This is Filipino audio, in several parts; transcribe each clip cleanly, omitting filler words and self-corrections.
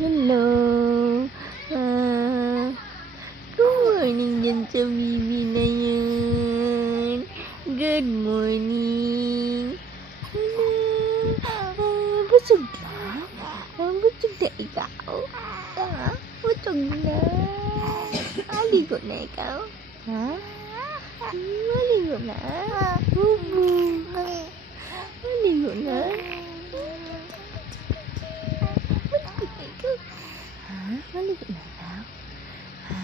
Hello. Good morning dyan sa baby na yan. Good morning. Hello. Busog na? Busog na ikaw? Busog na? Aligo na ikaw? Ha? Aligo na? Bubu. Aligo na? Maligo na daw? Ha?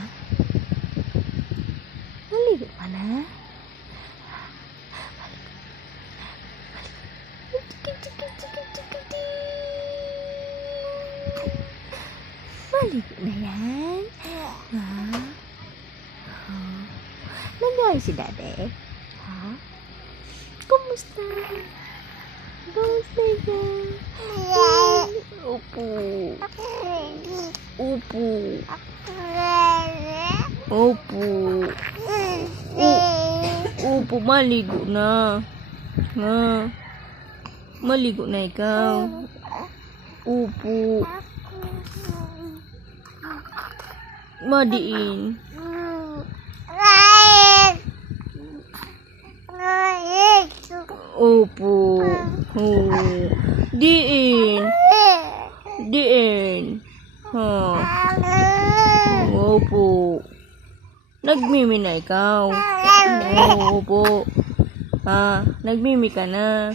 Maligo ka na? Maligo na yan? Ha? Oh. Nagay si Dade? Ha? Kumusta? Kumusta ka? Opo. Opo. Opo. Opo, maligo na. Ha? Maligo na ikaw. Opo. Madiin. Opo. Oh. Diin. Diin. Ha. Opo. Nagmimi na ikaw. Opo. Ha. Nagmimi ka na.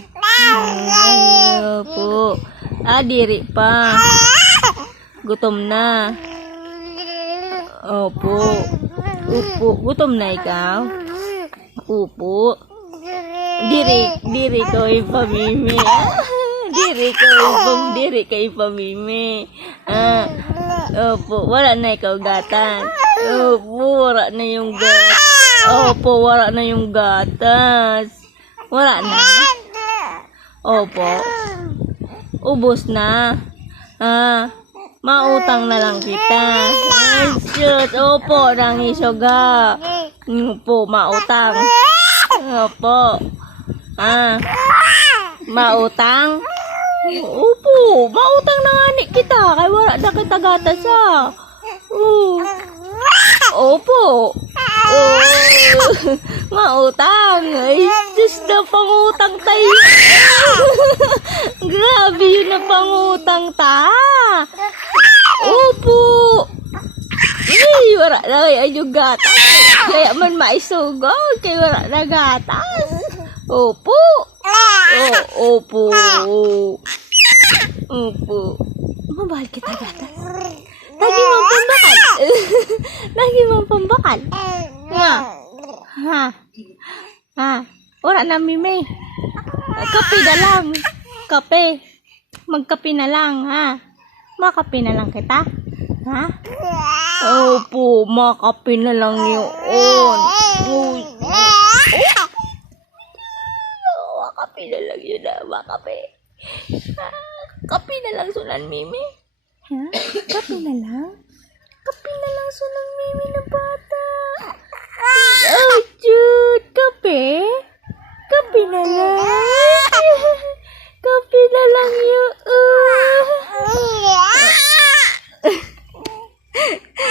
Opo. Diri pa. Gutom na. Opo. Opo. Gutom na ikaw. Opo. Diri ko ipamimi. Diri ko ipamimi. Opo, wala na ikaw gatas. Opo, wala na yung gatas. Opo, wala na yung gatas. Wala na. Opo. Ubos na. Mautang na lang kita. Ay, shoot. Opo, nang isoga. Opo, mautang. Opo. Mautang? Opo, mautang na nga ni kita. Kaya wala na kita gatas Opo. Mautang. Ay, just na pangutang tayo. Grabe yun na pangutang ta. Opo. Ay, wala na kaya yung gatas. Kaya man maisugod. Kaya wala na gatas. Opo. Opo. Opo. Mabahal kita gatas. Lagi mong pambakal. Lagi mong pambakal. Ha. Wala na mimi. Kape na lang. Kape. Magkape na lang, ha. Makape na lang kita. Ha? Opo, makape na lang yun. Makape na lang yun makape. Kape na lang sunan mimi. Ha? Kape na lang? Kape na lang sunan mimi na bata. Oh, Jude, kape? Kape na lang.